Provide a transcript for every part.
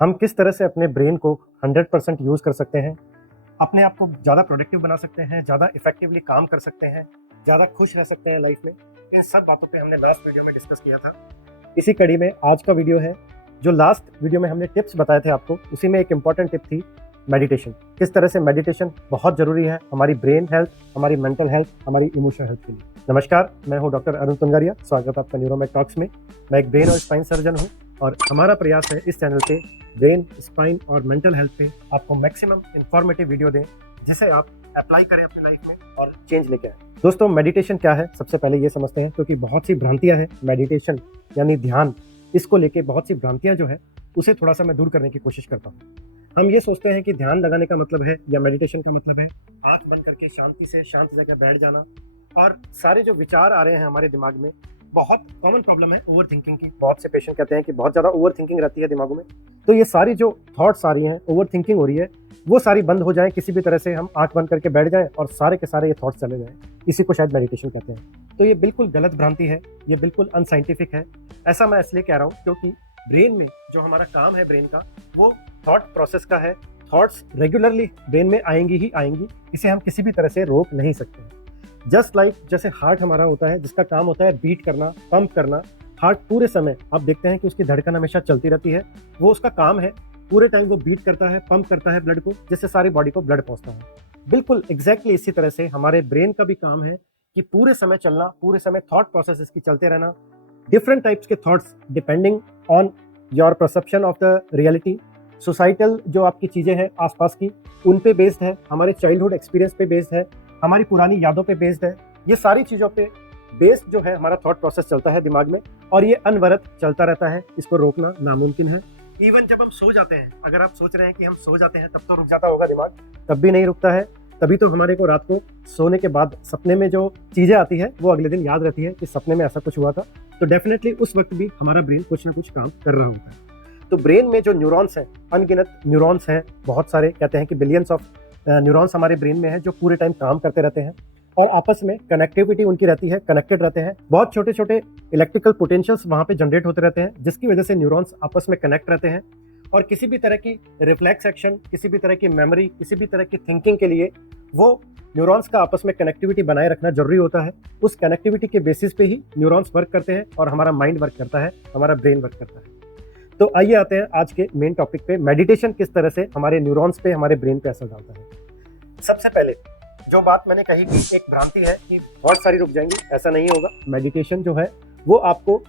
हम किस तरह से अपने ब्रेन को 100% यूज़ कर सकते हैं, अपने आप को ज़्यादा प्रोडक्टिव बना सकते हैं, ज़्यादा इफेक्टिवली काम कर सकते हैं, ज़्यादा खुश रह सकते हैं लाइफ में। इन सब बातों पे हमने लास्ट वीडियो में डिस्कस किया था। इसी कड़ी में आज का वीडियो है। जो लास्ट वीडियो में हमने टिप्स बताए थे आपको, उसी में एक इम्पॉर्टेंट टिप थी मेडिटेशन। किस तरह से मेडिटेशन बहुत ज़रूरी है हमारी ब्रेन हेल्थ, हमारी मेंटल हेल्थ, हमारी इमोशनल हेल्थ के लिए। नमस्कार, मैं हूं डॉक्टर अरुण तुंगारिया। स्वागत है आपका न्यूरोमेड टॉक्स में। मैं एक ब्रेन और स्पाइन सर्जन हूं और हमारा प्रयास है इस चैनल पे ब्रेन, स्पाइन और मेंटल हेल्थ पे आपको मैक्सिमम इंफॉर्मेटिव वीडियो दें, जिसे आप अप्लाई करें अपनी लाइफ में और चेंज लेके आए। दोस्तों, मेडिटेशन क्या है सबसे पहले ये समझते हैं, क्योंकि बहुत सी भ्रांतियां हैं। मेडिटेशन यानी ध्यान, इसको लेके बहुत सी भ्रांतियां जो है उसे थोड़ा सा मैं दूर करने की कोशिश करता हूँ। हम ये सोचते हैं कि ध्यान लगाने का मतलब है या मेडिटेशन का मतलब है आंख बंद करके शांति से शांत जगह बैठ जाना, और सारे जो विचार आ रहे हैं हमारे दिमाग में, बहुत कॉमन प्रॉब्लम है ओवर थिंकिंग की। बहुत से पेशेंट कहते हैं कि बहुत ज़्यादा ओवर थिंकिंग रहती है दिमागों में। तो ये सारी जो थॉट्स आ रही हैं, ओवर थिंकिंग हो रही है, वो सारी बंद हो जाए। किसी भी तरह से हम आंख बंद करके बैठ जाएं और सारे के सारे ये थॉट्स चले जाएं। इसी को शायद मेडिटेशन कहते हैं। तो ये बिल्कुल गलत भ्रांति है, ये बिल्कुल अनसाइंटिफिक है। ऐसा मैं इसलिए कह रहा हूँ क्योंकि ब्रेन में जो हमारा काम है ब्रेन का, वो थॉट प्रोसेस का है। थॉट्स रेगुलरली ब्रेन में आएंगी ही आएंगी, इसे हम किसी भी तरह से रोक नहीं सकते। जस्ट लाइक जैसे हार्ट हमारा होता है, जिसका काम होता है बीट करना, पंप करना। हार्ट पूरे समय आप देखते हैं कि उसकी धड़कन हमेशा चलती रहती है। वो उसका काम है, पूरे टाइम वो बीट करता है, पंप करता है ब्लड को, जिससे सारी बॉडी को ब्लड पहुंचता है। बिल्कुल एग्जैक्टली इसी तरह से हमारे ब्रेन का भी काम है कि पूरे समय चलना, पूरे समय थॉट प्रोसेस इसकी चलते रहना। डिफरेंट टाइप्स के thoughts depending on your perception of the reality. Societal जो आपकी चीज़ें हैं आसपास की, उन पे बेस्ड है, हमारे चाइल्डहुड एक्सपीरियंस पे बेस्ड है, हमारी पुरानी यादों पे बेस्ड है। ये सारी चीज़ों पे बेस्ड जो है हमारा थॉट प्रोसेस चलता है दिमाग में, और ये अनवरत चलता रहता है। इसको रोकना नामुमकिन है। इवन जब हम सो जाते हैं, अगर आप सोच रहे हैं कि हम सो जाते हैं तब तो रुक जाता होगा दिमाग, तब भी नहीं रुकता है। तभी तो हमारे को रात को सोने के बाद सपने में जो चीज़ें आती है वो अगले दिन याद रहती है कि सपने में ऐसा कुछ हुआ था। तो डेफिनेटली उस वक्त भी हमारा ब्रेन कुछ ना कुछ काम कर रहा होता है। तो ब्रेन में जो न्यूरॉन्स हैं, अनगिनत न्यूरॉन्स हैं, बहुत सारे, कहते हैं कि बिलियंस ऑफ न्यूरॉन्स हमारे ब्रेन में हैं, जो पूरे टाइम काम करते रहते हैं और आपस में कनेक्टिविटी उनकी रहती है, कनेक्टेड रहते हैं। बहुत छोटे छोटे इलेक्ट्रिकल पोटेंशियल्स वहाँ पे जनरेट होते रहते हैं, जिसकी वजह से न्यूरॉन्स आपस में कनेक्ट रहते हैं। और किसी भी तरह की रिफ्लेक्स एक्शन, किसी भी तरह की मेमोरी, किसी भी तरह की थिंकिंग के लिए वो न्यूरॉन्स का आपस में कनेक्टिविटी बनाए रखना जरूरी होता है। उस कनेक्टिविटी के बेसिस पे ही न्यूरॉन्स वर्क करते हैं और हमारा माइंड वर्क करता है, हमारा ब्रेन वर्क करता है। तो आइए आते हैं आज के मेन टॉपिक पे, मेडिटेशन किस तरह से हमारे न्यूरॉन्स पे, हमारे ब्रेन पे असर डालता है। सबसे पहले जो बात मैंने कही कि एक भ्रांति है कि थॉट सारी रुक जाएंगी, ऐसा नहीं होगा। मेडिटेशन जो है वो आपको,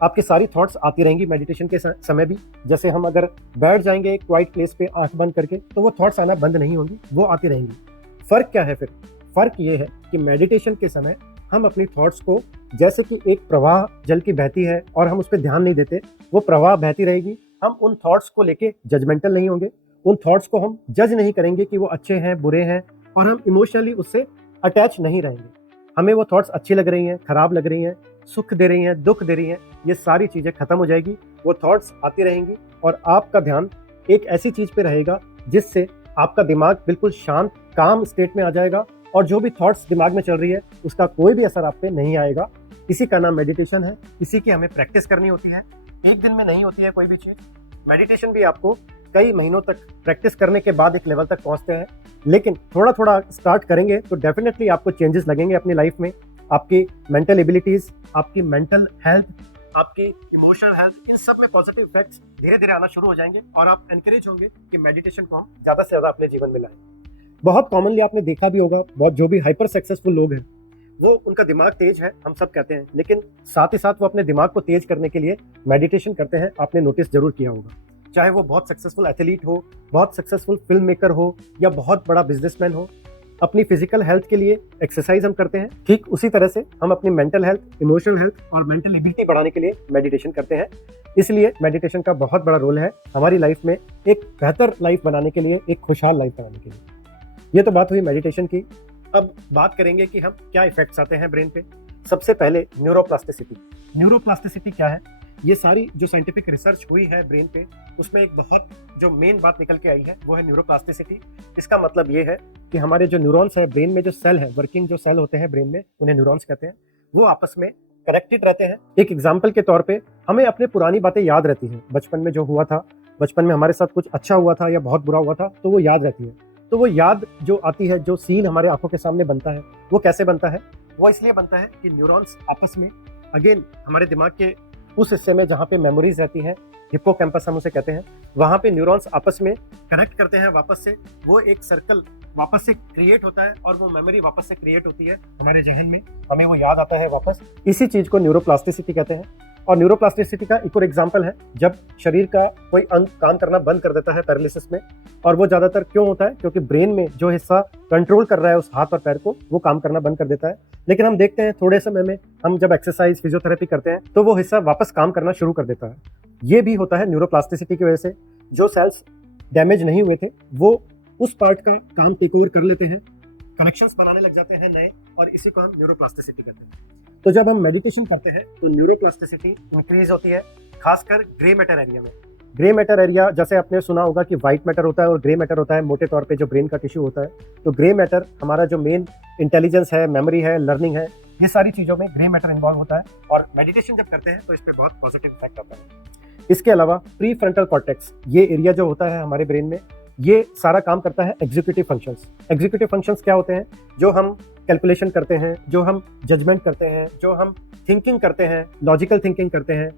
आपकी सारी थॉट्स आती रहेंगी मेडिटेशन के समय भी। जैसे हम अगर बैठ जाएंगे एक क्वाइट प्लेस पे आंख बंद करके, तो वो थॉट्स आना बंद नहीं होंगी, वो आती रहेंगी। फर्क क्या है फिर? फर्क ये है कि मेडिटेशन के समय हम अपनी थॉट्स को, जैसे कि एक प्रवाह जल की बहती है और हम उस पर ध्यान नहीं देते, वो प्रवाह बहती रहेगी। हम उन थॉट्स को लेके जजमेंटल नहीं होंगे, उन थॉट्स को हम जज नहीं करेंगे कि वो अच्छे हैं, बुरे हैं, और हम इमोशनली उससे अटैच नहीं रहेंगे। हमें वो थॉट्स अच्छी लग रही हैं, खराब लग रही हैं, सुख दे रही हैं, दुख दे रही हैं, ये सारी चीज़ें खत्म हो जाएगी। वो थॉट्स आती रहेंगी और आपका ध्यान एक ऐसी चीज़ पे रहेगा जिससे आपका दिमाग बिल्कुल शांत, काम स्टेट में आ जाएगा, और जो भी थॉट्स दिमाग में चल रही है उसका कोई भी असर आप पे नहीं आएगा। इसी का नाम मेडिटेशन है। इसी की हमें प्रैक्टिस करनी होती है। एक दिन में नहीं होती है कोई भी चीज़। मेडिटेशन भी आपको कई महीनों तक प्रैक्टिस करने के बाद एक लेवल तक पहुंचते हैं, लेकिन थोड़ा थोड़ा स्टार्ट करेंगे तो डेफिनेटली आपको चेंजेस लगेंगे अपनी लाइफ में। आपकी मेंटल एबिलिटीज, आपकी मेंटल हेल्थ, आपकी इमोशनल हेल्थ, इन सब में पॉजिटिव इफेक्ट्स धीरे धीरे आना शुरू हो जाएंगे और आप एनकरेज होंगे कि मेडिटेशन को हम ज़्यादा से ज़्यादा अपने जीवन में लाएं। बहुत कॉमनली आपने देखा भी होगा, बहुत जो भी हाइपर सक्सेसफुल लोग हैं, वो, उनका दिमाग तेज है, हम सब कहते हैं, लेकिन साथ ही साथ वो अपने दिमाग को तेज करने के लिए मेडिटेशन करते हैं। आपने नोटिस जरूर किया होगा। चाहे वो बहुत सक्सेसफुल एथलीट हो, बहुत सक्सेसफुल फिल्म मेकर हो, या बहुत बड़ा बिजनेसमैन हो, अपनी फिजिकल हेल्थ के लिए एक्सरसाइज हम करते हैं। ठीक उसी तरह से हम अपनी मेंटल हेल्थ, इमोशनल हेल्थ और मेंटल एबिलिटी बढ़ाने के लिए मेडिटेशन करते हैं। इसलिए मेडिटेशन का बहुत बड़ा रोल है हमारी लाइफ में, एक बेहतर लाइफ बनाने के लिए, एक खुशहाल लाइफ बनाने के लिए। ये तो बात हुई मेडिटेशन की। अब बात करेंगे कि हम क्या इफेक्ट्स आते हैं ब्रेन पे। सबसे पहले न्यूरोप्लास्टिसिटी। न्यूरोप्लास्टिसिटी क्या है? ये सारी जो साइंटिफिक रिसर्च हुई है ब्रेन पे, उसमें एक बहुत जो मेन बात निकल के आई है वो है न्यूरोप्लास्टिसिटी। इसका मतलब ये है कि हमारे जो न्यूरॉन्स है ब्रेन में, जो सेल है, वर्किंग जो सेल होते हैं ब्रेन में, उन्हें न्यूरॉन्स कहते हैं, वो आपस में कनेक्टेड रहते हैं। एक एग्जाम्पल के तौर पे हमें अपने पुरानी बातें याद रहती हैं, बचपन में जो हुआ था, बचपन में हमारे साथ कुछ अच्छा हुआ था या बहुत बुरा हुआ था, तो वो याद रहती है। तो वो याद जो आती है, जो सीन हमारे आंखों के सामने बनता है, वो कैसे बनता है? वो इसलिए बनता है कि न्यूरॉन्स आपस में, अगेन हमारे दिमाग के उस हिस्से में जहाँ पे मेमोरीज रहती हैं, हिप्पोकैम्पस हम उसे कहते हैं, वहाँ पे न्यूरॉन्स आपस में कनेक्ट करते हैं वापस से, वो एक सर्कल वापस से क्रिएट होता है और वो मेमोरी वापस से क्रिएट होती है हमारे जहन में, हमें वो याद आता है वापस। इसी चीज को न्यूरोप्लास्टिसिटी कहते हैं। और न्यूरोप्लास्टिसिटी का एक और एग्जाम्पल है जब शरीर का कोई अंग काम करना बंद कर देता है पैरालिसिस में। और वो ज्यादातर क्यों होता है? क्योंकि ब्रेन में जो हिस्सा कंट्रोल कर रहा है उस हाथ और पैर को, वो काम करना बंद कर देता है। लेकिन हम देखते हैं थोड़े समय में, हम जब एक्सरसाइज फिजियोथेरेपी करते हैं तो वो हिस्सा वापस काम करना शुरू कर देता है। ये भी होता है न्यूरोप्लास्टिसिटी की वजह से। जो सेल्स डैमेज नहीं हुए थे वो उस पार्ट का काम टेक ओवर कर लेते हैं, कनेक्शंस बनाने लग जाते हैं नए, और इसी को हम न्यूरोप्लास्टिसिटी कहते हैं। तो जब हम मेडिटेशन करते हैं तो न्यूरोप्लास्टिसिटी इंक्रीज होती है, खासकर ग्रे मैटर एरिया में। ग्रे मैटर एरिया, जैसे आपने सुना होगा कि व्हाइट मैटर होता है और ग्रे मैटर होता है, मोटे तौर पे जो ब्रेन का टिश्यू होता है। तो ग्रे मैटर हमारा जो मेन इंटेलिजेंस है, मेमोरी है, लर्निंग है, ये सारी चीज़ों में ग्रे मैटर इन्वॉल्व होता है। और मेडिटेशन जब करते हैं तो इस पर बहुत पॉजिटिव इफेक्ट आता है। इसके अलावा प्री फ्रंटल कॉर्टेक्स, ये एरिया जो होता है हमारे ब्रेन में, ये सारा काम करता है एग्जीक्यूटिव फंक्शंस। एग्जीक्यूटिव फंक्शंस क्या होते हैं? जो हम कैलकुलेशन करते हैं, जो हम जजमेंट करते हैं, जो हम थिंकिंग करते हैं, लॉजिकल थिंकिंग करते हैं,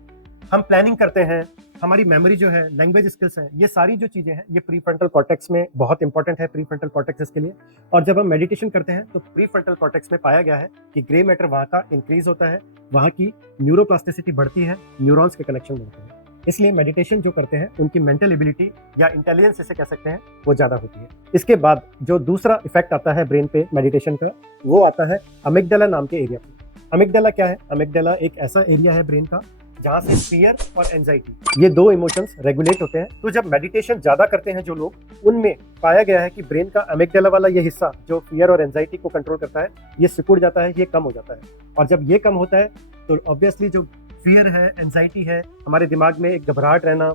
हम प्लानिंग करते हैं, हमारी मेमोरी जो है, लैंग्वेज स्किल्स हैं, ये सारी जो चीज़ें हैं ये प्री फ्रंटल कॉर्टेक्स में बहुत इंपॉर्टेंट है, प्री फ्रंटल कॉर्टेक्स इसके लिए। और जब हम मेडिटेशन करते हैं तो प्री फ्रंटल कॉर्टेक्स में पाया गया है कि ग्रे मैटर वहाँ का इंक्रीज होता है, वहाँ की न्यूरोप्लास्टिसिटी बढ़ती है, न्यूरॉन्स के कनेक्शन बढ़ते हैं। इसलिए मेडिटेशन जो करते हैं उनकी मेंटल एबिलिटी या इंटेलिजेंस इसे कह सकते हैं, वो ज़्यादा होती है। इसके बाद जो दूसरा इफेक्ट आता है ब्रेन पे मेडिटेशन का, वो आता है अमिगडाला नाम के एरिया पे। अमिगडाला क्या है? अमिगडाला एक ऐसा एरिया है ब्रेन का जहाँ से फियर और एंजाइटी, ये दो इमोशंस रेगुलेट होते हैं। तो जब मेडिटेशन ज़्यादा करते हैं जो लोग, उनमें पाया गया है कि ब्रेन का अमिगडाला वाला ये हिस्सा जो फियर और एंजाइटी को कंट्रोल करता है, ये सिकुड़ जाता है, ये कम हो जाता है। और जब ये कम होता है तो ऑब्वियसली जो फियर है, एंजाइटी है, हमारे दिमाग में एक घबराहट रहना,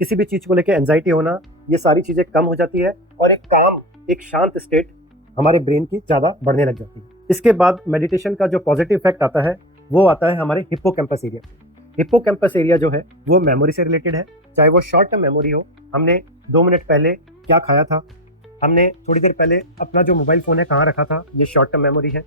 किसी भी चीज़ को लेकर एंजाइटी होना, ये सारी चीज़ें कम हो जाती है और एक काम, एक शांत स्टेट हमारे ब्रेन की ज़्यादा बढ़ने लग जाती है। इसके बाद मेडिटेशन का जो पॉजिटिव इफेक्ट आता है वो आता है हमारे हिप्पोकैम्पस एरिया पे। हिप्पोकैम्पस एरिया जो है वो मेमोरी से रिलेटेड है, चाहे वो शॉर्ट टर्म मेमोरी हो, हमने 2 मिनट पहले क्या खाया था, हमने थोड़ी देर पहले अपना जो मोबाइल फ़ोन है कहाँ रखा था, ये शॉर्ट टर्म मेमोरी है।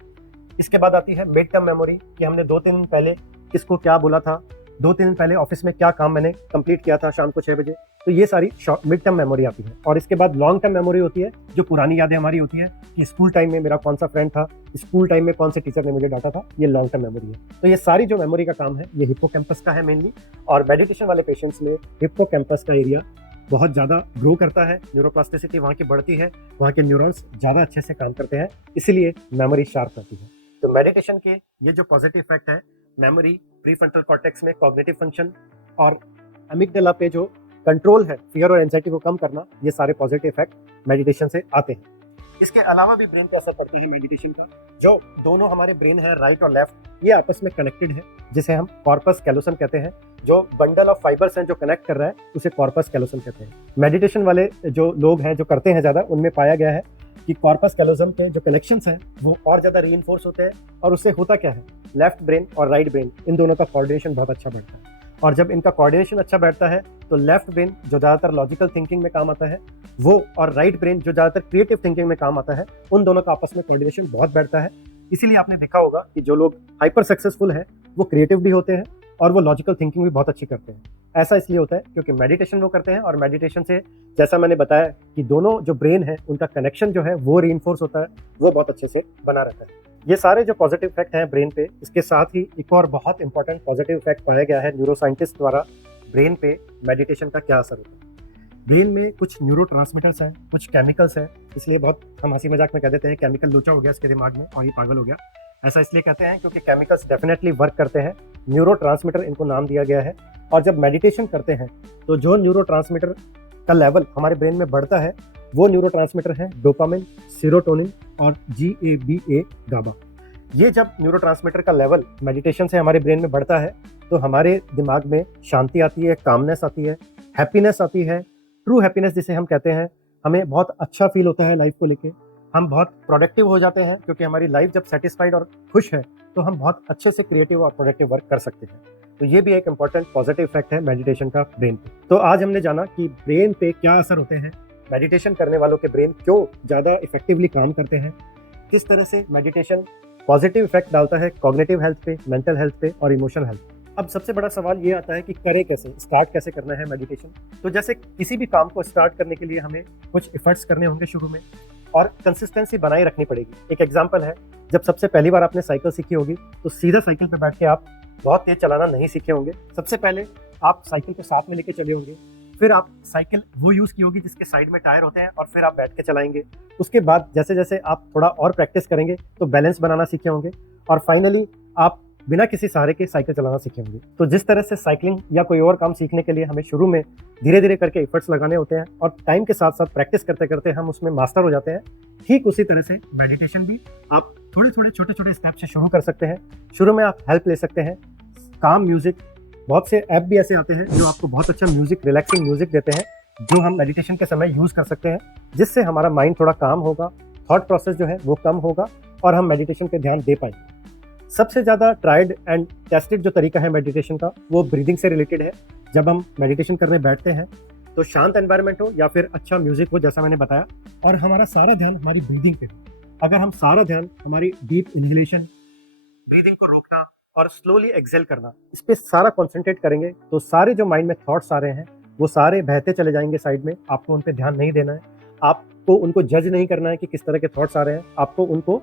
इसके बाद आती है मिड टर्म मेमोरी कि हमने 2-3 दिन पहले किसको क्या बोला था, 2-3 दिन पहले ऑफिस में क्या काम मैंने कंप्लीट किया था शाम को 6 बजे। तो ये सारी मिड टर्म मेमोरी आती है। और इसके बाद लॉन्ग टर्म मेमोरी होती है, जो पुरानी यादें हमारी होती है कि स्कूल टाइम में मेरा कौन सा फ्रेंड था, स्कूल टाइम में कौन से टीचर ने मुझे डांटा था, ये लॉन्ग टर्म मेमोरी है। तो ये सारी जो मेमोरी का काम है ये हिप्पोकैम्पस का है मेनली। और मेडिटेशन वाले पेशेंट्स में हिप्पोकैम्पस का एरिया बहुत ज़्यादा ग्रो करता है, न्यूरोप्लास्टिसिटी वहाँ की बढ़ती है, वहाँ के न्यूरॉन्स ज़्यादा अच्छे से काम करते हैं, इसीलिए मेमोरी शार्प रहती है। तो मेडिटेशन के ये जो पॉजिटिव इफेक्ट है, मेमोरी, प्रीफ्रंटल कॉर्टेक्स में कॉग्निटिव फंक्शन और अमिगडाला पे जो कंट्रोल है फियर और एंजाइटी को कम करना, ये सारे पॉजिटिव इफेक्ट मेडिटेशन से आते हैं। इसके अलावा भी ब्रेन पे असर करती है मेडिटेशन का। जो दोनों हमारे ब्रेन है, राइट और लेफ्ट, ये आपस में कनेक्टेड है, जिसे हम कॉर्पस कैलोसम कहते हैं। जो बंडल ऑफ फाइबर्स हैं जो कनेक्ट कर रहा है, उसे कॉर्पस कैलोसम कहते हैं। मेडिटेशन वाले जो लोग हैं, जो करते हैं ज़्यादा, उनमें पाया गया है कि कॉर्पस कैलोसम के जो कनेक्शंस हैं वो और ज़्यादा रीइंफोर्स होते हैं। और उससे होता क्या है, लेफ्ट ब्रेन और राइट ब्रेन, इन दोनों का कोऑर्डिनेशन बहुत अच्छा बढ़ता है। और जब इनका कोऑर्डिनेशन अच्छा बैठता है तो लेफ्ट ब्रेन जो ज़्यादातर लॉजिकल थिंकिंग में काम आता है वो, और राइट ब्रेन जो ज़्यादातर क्रिएटिव थिंकिंग में काम आता है, उन दोनों का आपस में कोऑर्डिनेशन बहुत बैठता है। इसीलिए आपने देखा होगा कि जो लोग हाइपर सक्सेसफुल हैं वो क्रिएटिव भी होते हैं और वो लॉजिकल थिंकिंग भी बहुत अच्छी करते हैं। ऐसा इसलिए होता है क्योंकि मेडिटेशन वो करते हैं, और मेडिटेशन से, जैसा मैंने बताया, कि दोनों जो ब्रेन है उनका कनेक्शन जो है वो रीइंफोर्स होता है, वो बहुत अच्छे से बना रहता है। ये सारे जो पॉजिटिव इफेक्ट हैं ब्रेन पे, इसके साथ ही एक और बहुत इंपॉर्टेंट पॉजिटिव इफेक्ट पाया गया है न्यूरोसाइंटिस्ट द्वारा ब्रेन पे मेडिटेशन का क्या असर होता है। ब्रेन में कुछ न्यूरोट्रांसमीटर्स हैं, कुछ केमिकल्स हैं, इसलिए बहुत हम हंसी मजाक में कह देते हैं केमिकल लोचा हो गया इसके दिमाग में और ये पागल हो गया। ऐसा इसलिए कहते हैं क्योंकि केमिकल्स डेफिनेटली वर्क करते हैं, न्यूरोट्रांसमीटर इनको नाम दिया गया है। और जब मेडिटेशन करते हैं तो जो न्यूरोट्रांसमीटर का लेवल हमारे ब्रेन में बढ़ता है वो न्यूरोट्रांसमीटर है डोपामिन, सेरोटोनिन और GABA गाबा। ये जब न्यूरोट्रांसमीटर का लेवल मेडिटेशन से हमारे ब्रेन में बढ़ता है तो हमारे दिमाग में शांति आती है, कामनेस आती है, हैप्पीनेस आती है, ट्रू हैप्पीनेस जिसे हम कहते हैं। हमें बहुत अच्छा फील होता है लाइफ को लेके, हम बहुत प्रोडक्टिव हो जाते हैं क्योंकि हमारी लाइफ जब सेटिस्फाइड और खुश है तो हम बहुत अच्छे से क्रिएटिव और प्रोडक्टिव वर्क कर सकते हैं। तो ये भी एक इंपॉर्टेंट पॉजिटिव इफेक्ट है मेडिटेशन का ब्रेन पे। तो आज हमने जाना कि ब्रेन पे क्या असर होते हैं, मेडिटेशन करने वालों के ब्रेन क्यों ज़्यादा इफेक्टिवली काम करते हैं, किस तरह से मेडिटेशन पॉजिटिव इफेक्ट डालता है कॉग्निटिव हेल्थ पे, मेंटल हेल्थ पे और इमोशनल हेल्थ पे। अब सबसे बड़ा सवाल ये आता है कि करें कैसे, स्टार्ट कैसे करना है मेडिटेशन। तो जैसे किसी भी काम को स्टार्ट करने के लिए हमें कुछ एफर्ट्स करने होंगे शुरू में और कंसिस्टेंसी बनाए रखनी पड़ेगी। एक एग्जांपल है, जब सबसे पहली बार आपने साइकिल सीखी होगी तो सीधा साइकिल पे बैठ के आप बहुत तेज चलाना नहीं सीखे होंगे। सबसे पहले आप साइकिल को साथ में लेके चले होंगे, फिर आप साइकिल वो यूज़ की होगी जिसके साइड में टायर होते हैं और फिर आप बैठ के चलाएंगे। उसके बाद जैसे जैसे आप थोड़ा और प्रैक्टिस करेंगे तो बैलेंस बनाना सीखे होंगे और फाइनली आप बिना किसी सहारे के साइकिल चलाना सीखे होंगे। तो जिस तरह से साइकिलिंग या कोई और काम सीखने के लिए हमें शुरू में धीरे धीरे करके एफर्ट्स लगाने होते हैं और टाइम के साथ साथ प्रैक्टिस करते करते हम उसमें मास्टर हो जाते हैं, ठीक उसी तरह से मेडिटेशन भी आप थोड़े थोड़े छोटे छोटे स्टेप से शुरू कर सकते हैं। शुरू में आप हेल्प ले सकते हैं काम म्यूजिक, बहुत से ऐप भी ऐसे आते हैं जो आपको बहुत अच्छा म्यूजिक, रिलैक्सिंग म्यूजिक देते हैं जो हम मेडिटेशन के समय यूज कर सकते हैं, जिससे हमारा माइंड थोड़ा काम होगा, थॉट प्रोसेस जो है वो कम होगा और हम मेडिटेशन पे ध्यान दे पाएंगे। सबसे ज़्यादा ट्राइड एंड टेस्टेड जो तरीका है मेडिटेशन का वो ब्रीदिंग से रिलेटेड है। जब हम मेडिटेशन करने बैठते हैं तो शांत एनवायरनमेंट हो या फिर अच्छा म्यूजिक हो जैसा मैंने बताया, और हमारा सारा ध्यान हमारी ब्रीदिंग पे हो। अगर हम सारा ध्यान हमारी डीप इनहेलेशन, ब्रीदिंग को रोकना और स्लोली एक्सेल करना, इस पर सारा कॉन्सेंट्रेट करेंगे तो सारे जो माइंड में थॉट्स आ रहे हैं वो सारे बहते चले जाएंगे साइड में। आपको उन पर ध्यान नहीं देना है, आपको उनको जज नहीं करना है कि किस तरह के थॉट्स आ रहे हैं, आपको उनको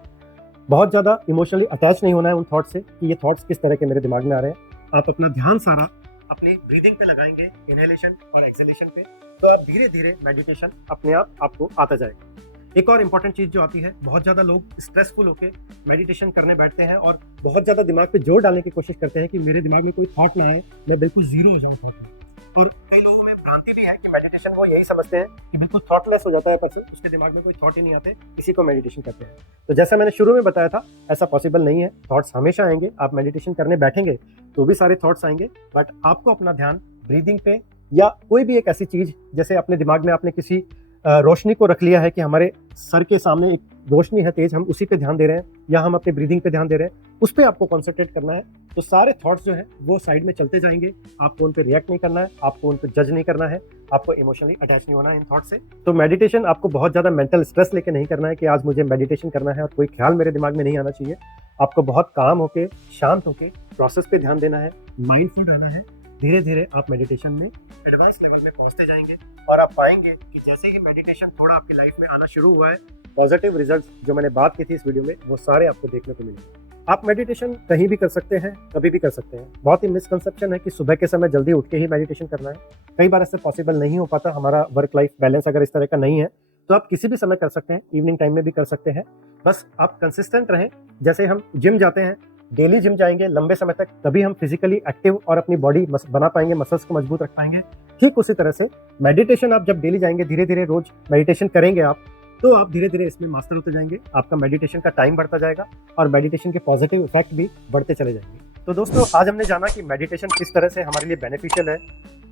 बहुत ज़्यादा इमोशनली अटैच नहीं होना है उन थॉट्स से कि ये थॉट्स किस तरह के मेरे दिमाग में आ रहे हैं। आप अपना ध्यान सारा अपनी ब्रीदिंग पे लगाएंगे, इनहेलेशन और एक्सहेलेशन पे, तो आप धीरे धीरे मेडिटेशन अपने आप आपको आता जाएगा। एक और इम्पॉर्टेंट चीज़ जो आती है, बहुत ज़्यादा लोग स्ट्रेसफुल होकर मेडिटेशन करने बैठते हैं और बहुत ज़्यादा दिमाग पे जोर डालने की कोशिश करते हैं कि मेरे दिमाग में कोई थॉट ना आए, मैं बिल्कुल जीरो हो जाऊँ थॉट में। और कई लोगों में भ्रांति भी है कि मेडिटेशन वो यही समझते हैं कि बिल्कुल थॉटलेस हो जाता है, पर उसके दिमाग में कोई थॉट ही नहीं आते, इसी को मेडिटेशन करते हैं। तो जैसा मैंने शुरू में बताया था, ऐसा पॉसिबल नहीं है। थॉट्स हमेशा आएंगे, आप मेडिटेशन करने बैठेंगे तो भी सारे थॉट्स आएंगे, बट आपको अपना ध्यान ब्रीदिंग पे या कोई भी एक ऐसी चीज़, जैसे अपने दिमाग में आपने किसी रोशनी को रख लिया है कि हमारे सर के सामने एक रोशनी है तेज, हम उसी पे ध्यान दे रहे हैं या हम अपने ब्रीदिंग पे ध्यान दे रहे हैं, उस पर आपको कॉन्सेंट्रेट करना है। तो सारे थॉट्स जो है वो साइड में चलते जाएंगे, आपको उन पे रिएक्ट नहीं करना है, आपको उन पे जज नहीं करना है, आपको इमोशनली अटैच नहीं होना है इन थॉट से। तो मेडिटेशन आपको बहुत ज़्यादा मेंटल स्ट्रेस लेके नहीं करना है कि आज मुझे मेडिटेशन करना है और कोई ख्याल मेरे दिमाग में नहीं आना चाहिए। आपको बहुत काम होके, शांत होके प्रोसेस पे ध्यान देना है, माइंडफुल रहना है। धीरे धीरे आप मेडिटेशन में एडवांस लेवल में पहुंचते जाएंगे और आप पाएंगे कि जैसे ही मेडिटेशन थोड़ा आपकी लाइफ में आना शुरू हुआ है, पॉजिटिव रिजल्ट्स जो मैंने बात की थी इस वीडियो में वो सारे आपको देखने को मिलेंगे। आप मेडिटेशन कहीं भी कर सकते हैं, कभी भी कर सकते हैं। बहुत ही मिसकंसेप्शन है कि सुबह के समय जल्दी उठ के ही मेडिटेशन करना है, कई बार ऐसे पॉसिबल नहीं हो पाता। हमारा वर्क लाइफ बैलेंस अगर इस तरह का नहीं है तो आप किसी भी समय कर सकते हैं, इवनिंग टाइम में भी कर सकते हैं। बस आप कंसिस्टेंट रहें। जैसे हम जिम जाते हैं, डेली जिम जाएंगे लंबे समय तक, तभी हम फिजिकली एक्टिव और अपनी बॉडी बना पाएंगे, मसल्स को मजबूत रख पाएंगे। ठीक उसी तरह से मेडिटेशन आप जब डेली जाएंगे, धीरे धीरे रोज मेडिटेशन करेंगे आप, तो आप धीरे धीरे इसमें मास्टर होते जाएंगे, आपका मेडिटेशन का टाइम बढ़ता जाएगा और मेडिटेशन के पॉजिटिव इफेक्ट भी बढ़ते चले जाएंगे। तो दोस्तों, आज हमने जाना कि मेडिटेशन किस तरह से हमारे लिए बेनिफिशियल है,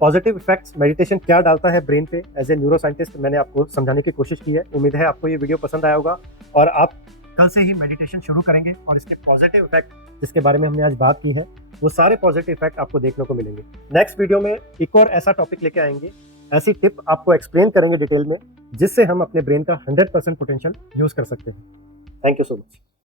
पॉजिटिव इफेक्ट्स मेडिटेशन क्या डालता है ब्रेन पे। एज ए न्यूरो साइंटिस्ट मैंने आपको समझाने की कोशिश की है। उम्मीद है आपको ये वीडियो पसंद आया होगा और आप कल से ही मेडिटेशन शुरू करेंगे और इसके पॉजिटिव इफेक्ट जिसके बारे में हमने आज बात की है वो सारे पॉजिटिव इफेक्ट आपको देखने को मिलेंगे। नेक्स्ट वीडियो में एक और ऐसा टॉपिक लेके आएंगे, ऐसी टिप आपको एक्सप्लेन करेंगे डिटेल में, जिससे हम अपने ब्रेन का 100% पोटेंशियल यूज कर सकते हैं। Thank you so much.